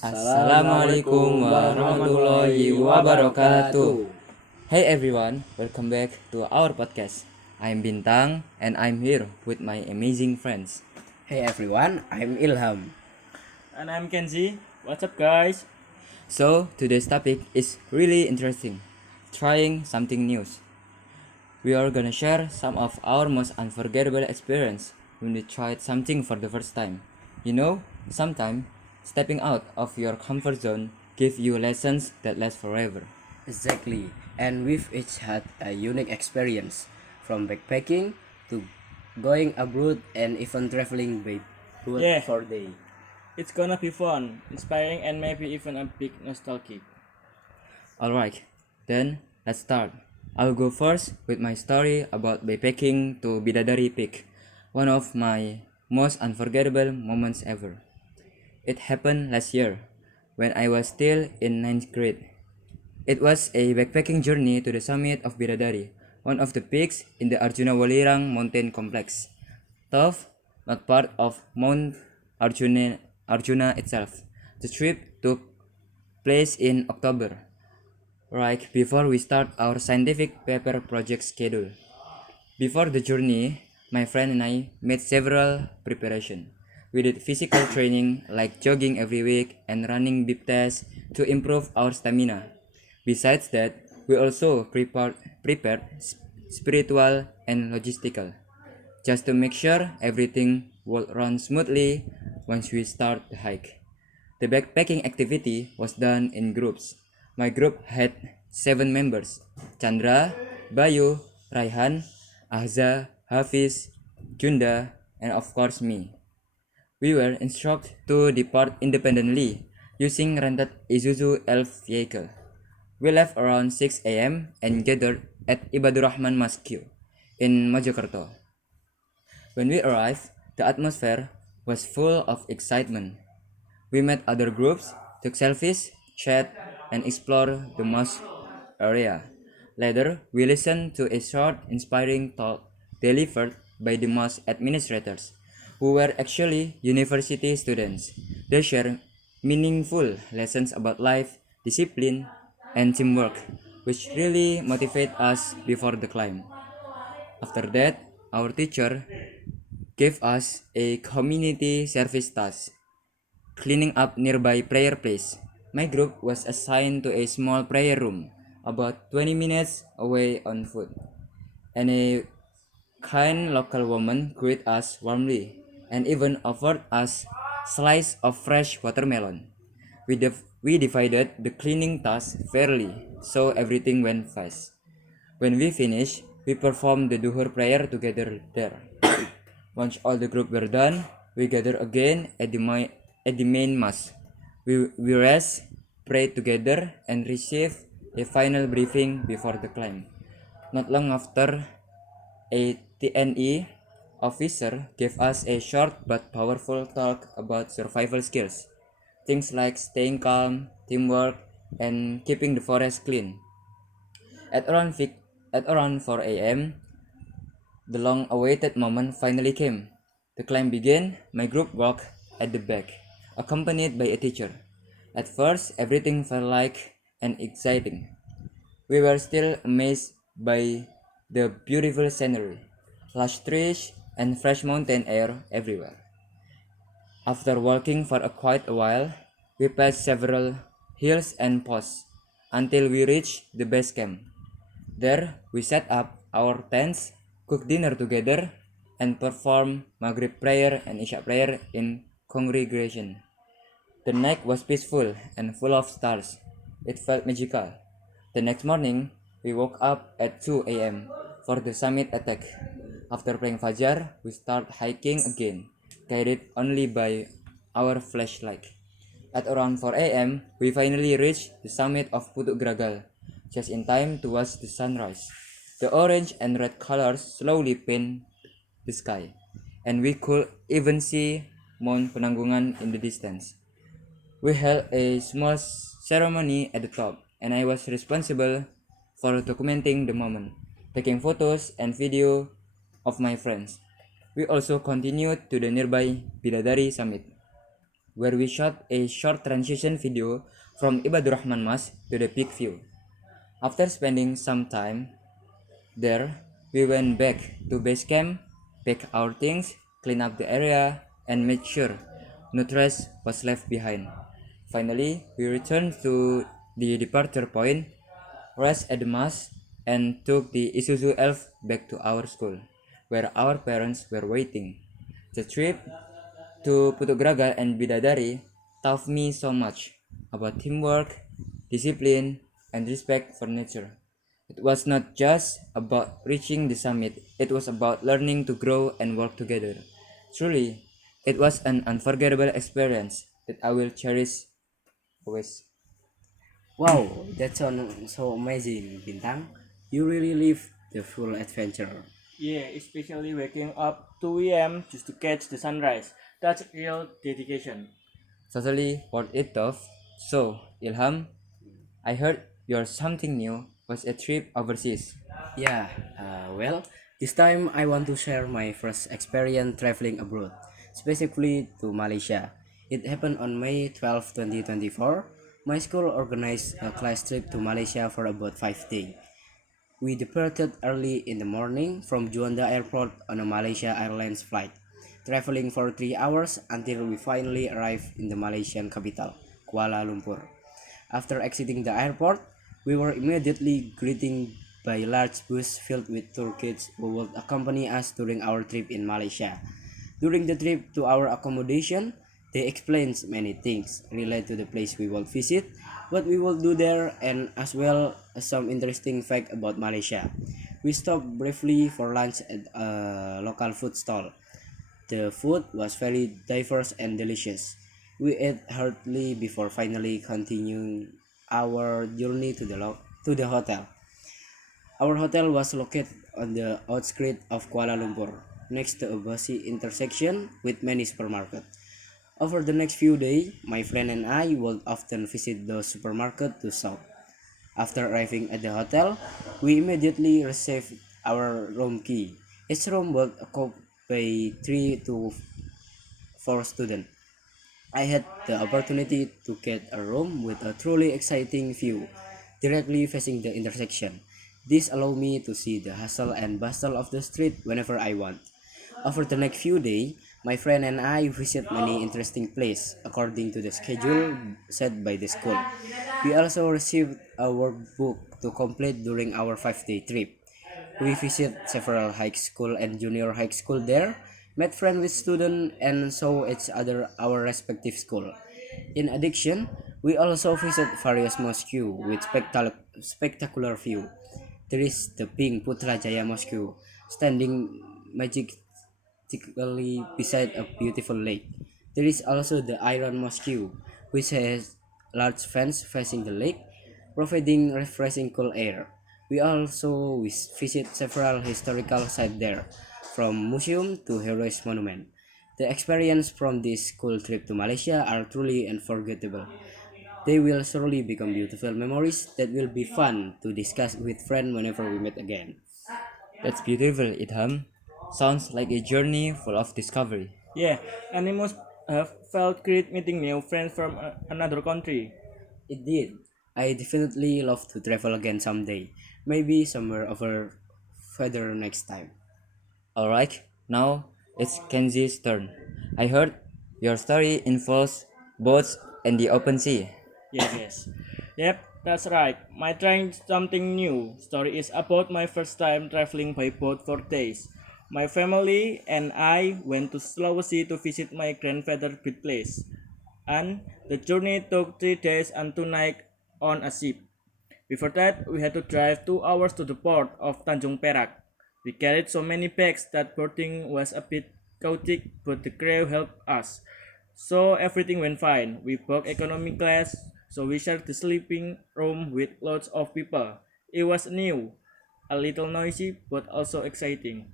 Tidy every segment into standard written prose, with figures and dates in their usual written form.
Assalamualaikum warahmatullahi wabarakatuh. Hey everyone, welcome back to our podcast. I'm Bintang and I'm here with my amazing friends. Hey everyone, I'm Ilham. And I'm Kenzie. What's up, guys? So today's topic is really interesting. Trying something new. We are gonna share some of our most unforgettable experience when we tried something for the first time. Sometimes stepping out of your comfort zone gives you lessons that last forever. Exactly, and we've each had a unique experience from backpacking to going abroad and even traveling by road Yeah, for day. it's gonna be fun, inspiring, and maybe even a bit nostalgic. Alright, then let's start. I'll go first with my story about backpacking to Bidadari Peak, one of my most unforgettable moments ever. It happened last year when I was still in ninth grade. It was a backpacking journey to the summit of Bidadari, one of the peaks in the Arjuna Walirang mountain complex. Tough, not part of Mount Arjuna itself. The trip took place in October, right before we start our scientific paper project schedule. Before the journey, my friend and I made several preparation. We did physical training like jogging every week and running deep tests to improve our stamina. Besides that, we also prepared spiritual and logistical, just to make sure everything would run smoothly once we start the hike. The backpacking activity was done in groups. My group had 7 members: Chandra, Bayu, Raihan, Ahza, Hafiz, Junda, and of course me. We were instructed to depart independently using rented Isuzu Elf vehicle. We left around 6 a.m. and gathered at Ibadur Rahman Masjid in Mojokerto. When we arrived, the atmosphere was full of excitement. We met other groups, took selfies, chat, and explored the mosque area. Later, we listened to a short, inspiring talk delivered by the mosque administrators, who were actually university students. They shared meaningful lessons about life, discipline, and teamwork, which really motivate us before the climb. After that, our teacher gave us a community service task, cleaning up nearby prayer place. My group was assigned to a small prayer room about 20 minutes away on foot, and a kind local woman greeted us warmly and even offered us slice of fresh watermelon. We divided the cleaning task fairly, so everything went fast. When we finished, we performed the duhur prayer together there. Once all the group were done, we gathered again at the main mosque. We rest, prayed together, and received a final briefing before the climb. Not long after, a TNE officer gave us a short but powerful talk about survival skills. Things like staying calm, teamwork, and keeping the forest clean. At around, at around 4 a.m., the long awaited moment finally came. The climb began. My group walked at the back, accompanied by a teacher. At first, everything felt like and exciting. We were still amazed by the beautiful scenery, lush trees, and fresh mountain air everywhere. After walking for quite a while, we passed several hills and posts until we reached the base camp. There, we set up our tents, cooked dinner together, and performed Maghrib prayer and Isha prayer in congregation. The night was peaceful and full of stars. It felt magical. The next morning, we woke up at 2 a.m. for the summit attack. After praying Fajar, we start hiking again, guided only by our flashlight. At around 4 a.m., we finally reached the summit of Putuk Gragal, just in time to watch the sunrise. The orange and red colors slowly paint the sky, and we could even see Mount Penanggungan in the distance. We held a small ceremony at the top, and I was responsible for documenting the moment, taking photos and video of my friends. We also continued to the nearby Bidadari summit, where we shot a short transition video from Ibadur Rahman Mas to the peak view. After spending some time there, we went back to base camp, packed our things, cleaned up the area, and made sure no trash was left behind. Finally, we returned to the departure point, rest at the mast, and took the Isuzu Elf back to our school, where our parents were waiting. The trip to Putugraga and Bidadari taught me so much about teamwork, discipline, and respect for nature. It was not just about reaching the summit, it was about learning to grow and work together. Truly, it was an unforgettable experience that I will cherish always. Wow, that sounds so amazing, Bintang. You really live the full adventure. Yeah, especially waking up 2 a.m. just to catch the sunrise. That's real dedication. Totally worth it though. So, Ilham, I heard your something new was a trip overseas. Yeah, well, this time I want to share my first experience traveling abroad, specifically to Malaysia. It happened on May 12, 2024. My school organized a class trip to Malaysia for about 5 days. We departed early in the morning from Juanda Airport on a Malaysia Airlines flight, traveling for 3 hours until we finally arrived in the Malaysian capital, Kuala Lumpur. After exiting the airport, we were immediately greeted by a large bus filled with tour guides who would accompany us during our trip in Malaysia. During the trip to our accommodation, they explained many things related to the place we will visit, what we will do there, and as well as some interesting fact about Malaysia. We stopped briefly for lunch at a local food stall. The food was very diverse and delicious. We ate heartily before finally continuing our journey to the hotel. Our hotel was located on the outskirts of Kuala Lumpur, next to a busy intersection with many supermarkets. Over the next few days, my friend and I would often visit those supermarkets to shop. After arriving at the hotel, we immediately received our room key. Each room would occupy 3 to 4 students. I had the opportunity to get a room with a truly exciting view directly facing the intersection. This allowed me to see the hustle and bustle of the street whenever I want. Over the next few days, my friend and I visit many interesting places according to the schedule set by the school. We also received a workbook to complete during our 5 day trip. We visit several high school and junior high school there, met friends with students, and saw each other our respective school. In addition, we also visit various mosques with spectacular view. There is the Pink Putrajaya Mosque, standing majestically beside a beautiful lake. There is also the Iron Mosque, which has large fence facing the lake, providing refreshing cool air. We also visit several historical sites there, from museum to heroes monument. The experience from this school trip to Malaysia are truly unforgettable. They will surely become beautiful memories that will be fun to discuss with friends whenever we meet again. That's beautiful, Idham. Sounds like a journey full of discovery. Yeah, and it must have felt great meeting new friends from another country. It did. I definitely love to travel again someday. Maybe somewhere over further next time. Alright, now it's Kenzie's turn. I heard your story involves boats and the open sea. Yes, yes. Yep, that's right. My trying something new story is about my first time traveling by boat for days. My family and I went to Sulawesi to visit my grandfather's birthplace. And the journey took 3 days and 2 nights on a ship. Before that, we had to drive 2 hours to the port of Tanjung Perak. We carried so many bags that boarding was a bit chaotic, but the crew helped us. So everything went fine. We booked economy class, so we shared the sleeping room with lots of people. It was new, a little noisy, but also exciting.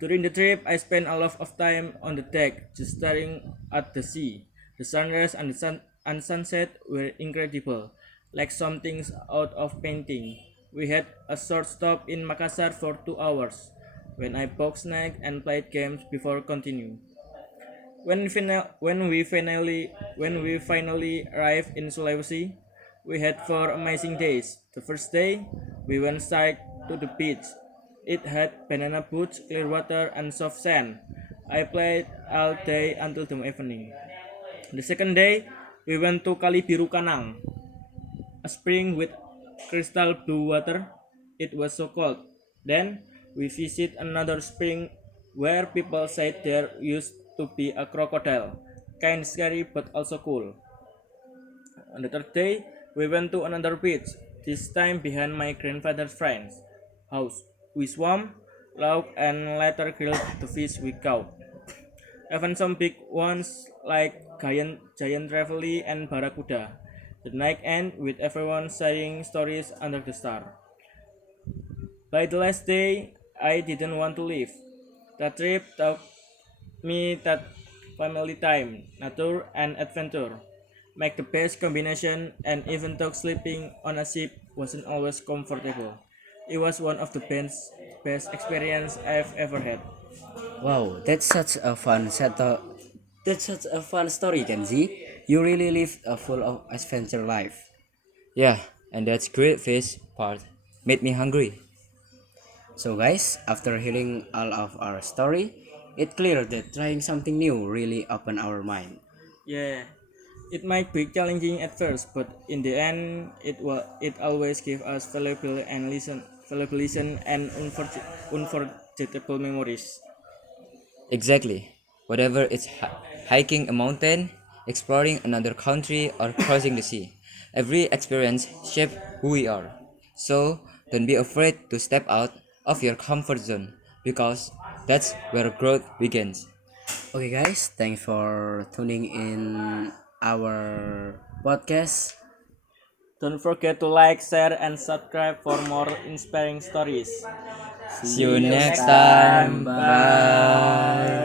During the trip, I spent a lot of time on the deck, just staring at the sea. The sunrise and the sunset were incredible, like something out of painting. We had a short stop in Makassar for 2 hours, when I boxed snacks and played games before continuing. When we finally arrived in Sulawesi, we had 4 amazing days. The first day, we went straight to the beach. It had banana boats, clear water, and soft sand. I played all day until the evening. The second day, we went to Kali Biru Kanang, a spring with crystal blue water. It was so cold. Then we visit another spring where people said there used to be a crocodile. Kind scary but also cool. On the third day, we went to another beach, this time behind my grandfather's friend's house. We swam, laughed, and later grilled the fish we caught. Even some big ones like giant ravioli and barracuda. The night ended with everyone saying stories under the star. By the last day, I didn't want to leave. The trip taught me that family time, nature, and adventure make the best combination, and even though sleeping on a ship wasn't always comfortable, it was one of the best experience I've ever had. Wow, that's such a fun story, Kenzie. You really lived a full of adventure life. Yeah, and that great fish part made me hungry. So guys, after hearing all of our story, it's clear that trying something new really opened our mind. Yeah, it might be challenging at first, but in the end, it always gives us valuable lesson and unforgettable memories. Exactly. Whatever it's hiking a mountain, exploring another country, or crossing the sea, every experience shapes who we are. So don't be afraid to step out of your comfort zone because that's where growth begins. Okay guys, thanks for tuning in our podcast. Don't forget to like, share, and subscribe for more inspiring stories. See you next time. Bye. Bye.